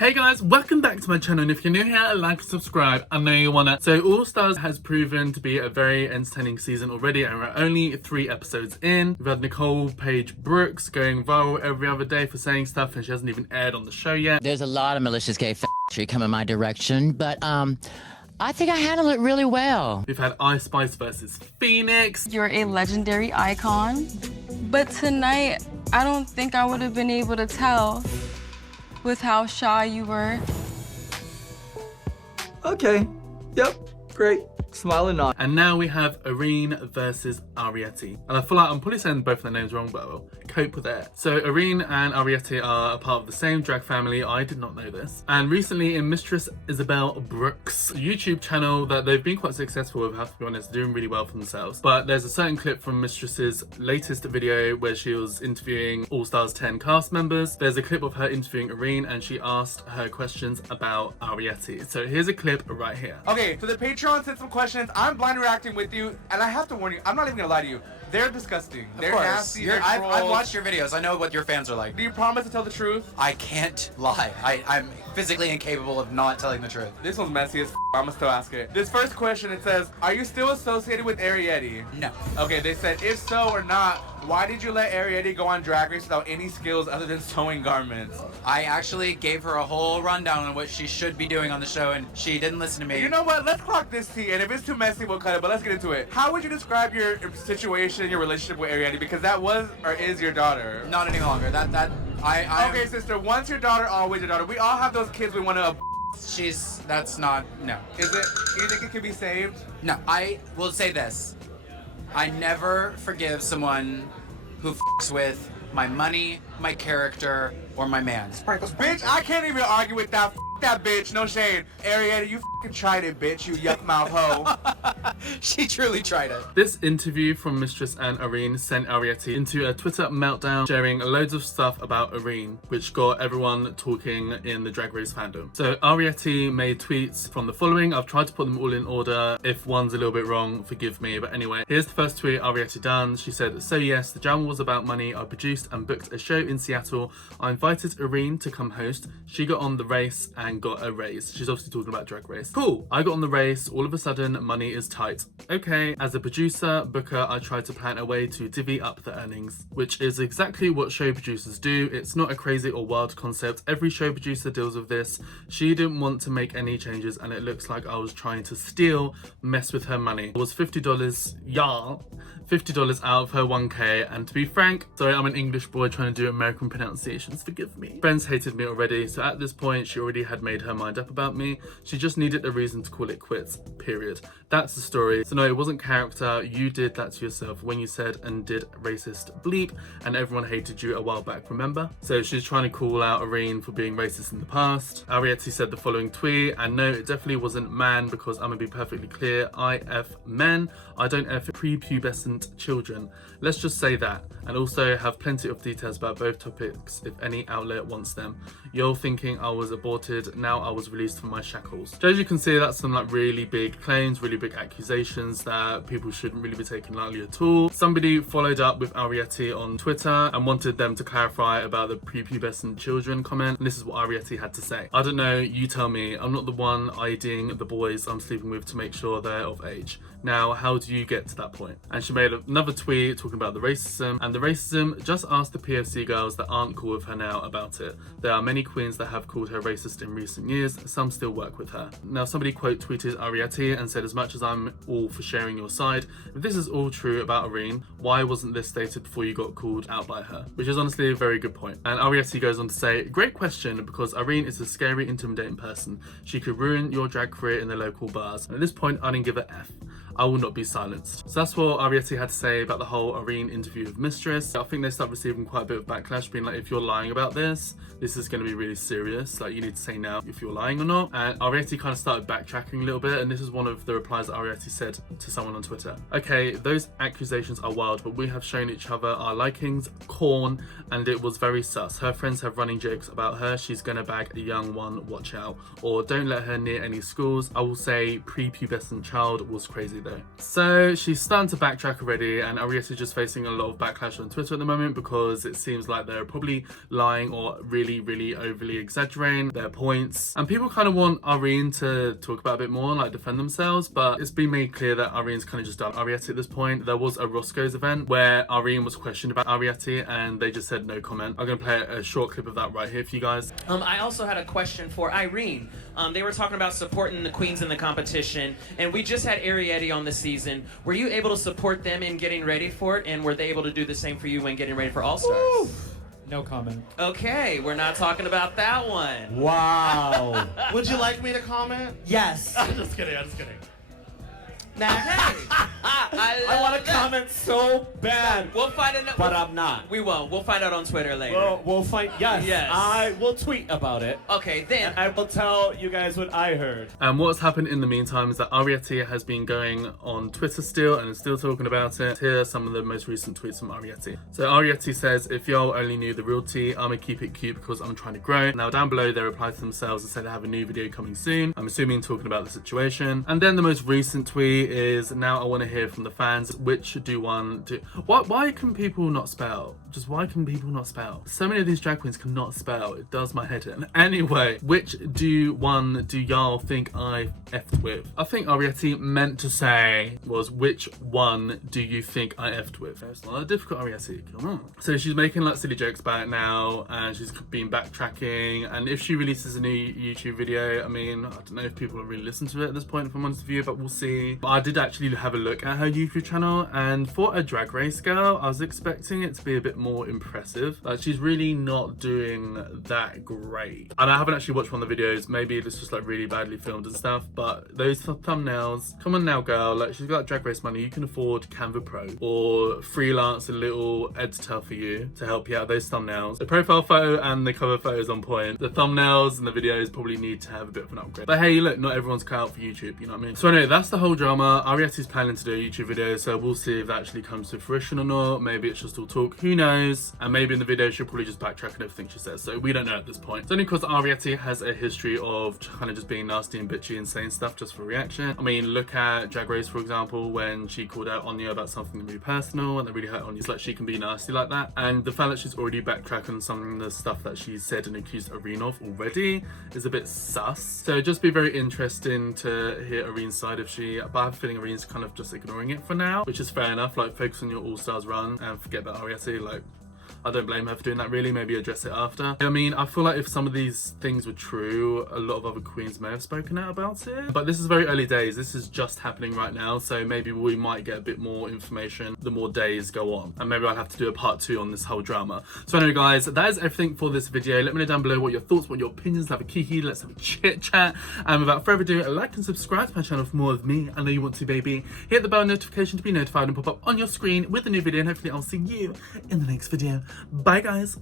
Hey guys, welcome back to my channel, and if you're new here, like and subscribe. I know you wanna. So All Stars has proven to be a very entertaining season already, and we're only 3 episodes in. We've had Nicole Paige Brooks going viral every other day for saying stuff, and she hasn't even aired on the show yet. There's a lot of malicious gay f***ry coming my direction, but I think I handled it really well. We've had Ice Spice versus Phoenix. You're a legendary icon, but tonight, I don't think I would have been able to tell with how shy you were. Okay, yep, great. Smiling on. And now we have Irene versus Arrietty. And I feel like I'm probably saying both of their names wrong, but I'll cope with it. So Irene and Arrietty are a part of the same drag family. I did not know this. And recently in Mistress Isabel Brooks' YouTube channel that they've been quite successful with, I have to be honest, doing really well for themselves. But there's a certain clip from Mistress's latest video where she was interviewing All Stars 10 cast members. There's a clip of her interviewing Irene, and she asked her questions about Arrietty. So here's a clip right here. Okay, so the Patreon sent some questions. I'm blind reacting with you, and I have to warn you, I'm not even gonna lie to you. They're disgusting. They're nasty. They're I've watched your videos. I know what your fans are like. Do you promise to tell the truth? I can't lie. I'm physically incapable of not telling the truth. This one's messy as I'm gonna still ask it. This first question, it says, are you still associated with Arrietty? No. Okay, they said, if so or not, why did you let Arrietty go on Drag Race without any skills other than sewing garments? I actually gave her a whole rundown on what she should be doing on the show, and she didn't listen to me. You know what? Let's clock this tea, and if it's too messy, we'll cut it, but let's get into it. How would you describe your situation, your relationship with Arrietty? Because that was or is your daughter. Not any longer. Okay, sister, once your daughter, always your daughter. We all have those kids we want to... That's not, no. Is it, you think it can be saved? No, I will say this. I never forgive someone who f***s with my money, my character, or my man. Bitch, I can't even argue with that. F*** that bitch, no shade. Arrietty, you f***ing tried it, bitch, you yuck mouth hoe. She truly tried it. This interview from Mistress and Irene sent Arrietty into a Twitter meltdown, sharing loads of stuff about Irene, which got everyone talking in the Drag Race fandom. So Arrietty made tweets from the following. I've tried to put them all in order. If one's a little bit wrong, forgive me. But anyway, here's the first tweet Arrietty done. She said, so yes, the drama was about money. I produced and booked a show in Seattle. I invited Irene to come host. She got on the race and got a raise. She's obviously talking about Drag Race. Cool. I got on the race. All of a sudden, money is tight. Okay. As a producer, booker, I tried to plan a way to divvy up the earnings, which is exactly what show producers do. It's not a crazy or wild concept. Every show producer deals with this. She didn't want to make any changes, and it looks like I was trying to mess with her money. It was $50, y'all. $50 out of her 1K, and to be frank, sorry, I'm an English boy trying to do American pronunciations, forgive me. Friends hated me already, so at this point she already had made her mind up about me. She just needed a reason to call it quits, period. That's the story. So no, it wasn't character. You did that to yourself when you said and did racist bleep, and everyone hated you a while back, remember? So she's trying to call out Irene for being racist in the past. Arrietty said the following tweet, and no, it definitely wasn't man, because I'm gonna be perfectly clear, I F men, I don't F prepubescent children. Let's just say that, and also have plenty of details about both topics if any outlet wants them. You're thinking I was aborted, now I was released from my shackles. So as you can see, that's some like really big claims, really big accusations that people shouldn't really be taken lightly at all. Somebody followed up with Arrietty on Twitter and wanted them to clarify about the prepubescent children comment, and this is what Arrietty had to say. I don't know, you tell me. I'm not the one IDing the boys I'm sleeping with to make sure they're of age. Now, how do you get to that point? And she made another tweet talking about the racism, and the racism, just ask the POC girls that aren't cool with her now about it. There are many queens that have called her racist in recent years, some still work with her. Now, somebody quote tweeted Arrietty and said, as much as I'm all for sharing your side, if this is all true about Irene, why wasn't this stated before you got called out by her? Which is honestly a very good point. And Arrietty goes on to say, great question, because Irene is a scary, intimidating person. She could ruin your drag career in the local bars. And at this point, I didn't give a F. I will not be silenced. So that's what Arrietty had to say about the whole Irene interview with Mistress. I think they start receiving quite a bit of backlash, being like, if you're lying about this is going to be really serious. Like, you need to say now if you're lying or not. And Arrietty kind of started backtracking a little bit, and this is one of the replies that Arrietty said to someone on Twitter. Okay, those accusations are wild, but we have shown each other our likings, corn, and it was very sus. Her friends have running jokes about her. She's gonna bag a young one, watch out. Or don't let her near any schools. I will say prepubescent child was crazy there. though. So she's starting to backtrack already, and Arrietty is just facing a lot of backlash on Twitter at the moment because it seems like they're probably lying or really, really overly exaggerating their points. And people kind of want Irene to talk about a bit more, like defend themselves, but it's been made clear that Irene's kind of just done Arrietty at this point. There was a Rosco's event where Irene was questioned about Arrietty and they just said no comment. I'm going to play a short clip of that right here for you guys. I also had a question for Irene. They were talking about supporting the queens in the competition, and we just had Arrietty on the season. Were you able to support them in getting ready for it, and were they able to do the same for you when getting ready for All-Stars? No comment. Okay, we're not talking about that one. Wow. Would you like me to comment? Yes. I'm just kidding. I want to comment so bad. We'll find out. But I'm not. We won't. We'll find out on Twitter later. We'll find. Yes. Yes. I will tweet about it. Okay, then. And I will tell you guys what I heard. And what's happened in the meantime is that Arrietty has been going on Twitter still and is still talking about it. Here are some of the most recent tweets from Arrietty. So Arrietty says, if y'all only knew the real tea, I'ma keep it cute because I'm trying to grow. Now down below they reply to themselves and say they have a new video coming soon. I'm assuming talking about the situation. And then the most recent tweet is, now I want to hear from the fans, which do one do. Why can people not spell? Just why can people not spell? So many of these drag queens cannot spell. It does my head in. Anyway, which do y'all think I effed with? I think Arrietty meant to say was, which one do you think I effed with? It's not that difficult, Arrietty. Come on. So she's making like silly jokes about it now, and she's been backtracking. And if she releases a new YouTube video, I mean, I don't know if people will really listen to it at this point, if I'm honest with you, but we'll see. But I did actually have a look at her YouTube channel, and for a Drag Race girl, I was expecting it to be a bit more impressive. Like, she's really not doing that great. And I haven't actually watched one of the videos. Maybe it's just like really badly filmed and stuff, but those thumbnails, come on now girl, like she's got Drag Race money. You can afford Canva Pro or freelance a little editor for you to help you out those thumbnails. The profile photo and the cover photo is on point. The thumbnails and the videos probably need to have a bit of an upgrade. But hey, look, not everyone's cut out for YouTube, you know what I mean? So anyway, that's the whole drama. Arrietty's planning to do a YouTube video, so we'll see if that actually comes to fruition or not. Maybe it's just all talk, who knows? And maybe in the video she'll probably just backtrack on everything she says, so we don't know at this point. It's only because Arrietty has a history of kind of just being nasty and bitchy and saying stuff just for reaction. I mean, look at Drag Race, for example, when she called out Anya about something really personal and that really hurt Anya. It's like she can be nasty like that, and the fact that she's already backtracked on some of the stuff that she said and accused Irene of already is a bit sus. So just be very interesting to hear Irene's side if she, but I have a feeling Irene's kind of just ignoring it for now, which is fair enough. Like, focus on your All-Stars run and forget about Arrietty. Like, I don't blame her for doing that, really. Maybe address it after. I mean, I feel like if some of these things were true, a lot of other queens may have spoken out about it. But this is very early days. This is just happening right now, so maybe we might get a bit more information the more days go on. And maybe I'll have to do a part 2 on this whole drama. So anyway, guys, that is everything for this video. Let me know down below what your thoughts, what your opinions. Have a kiki. Let's have a chit chat. And without further ado, like and subscribe to my channel for more of me. I know you want to, baby. Hit the bell notification to be notified and pop up on your screen with a new video. And hopefully I'll see you in the next video. Bye, guys.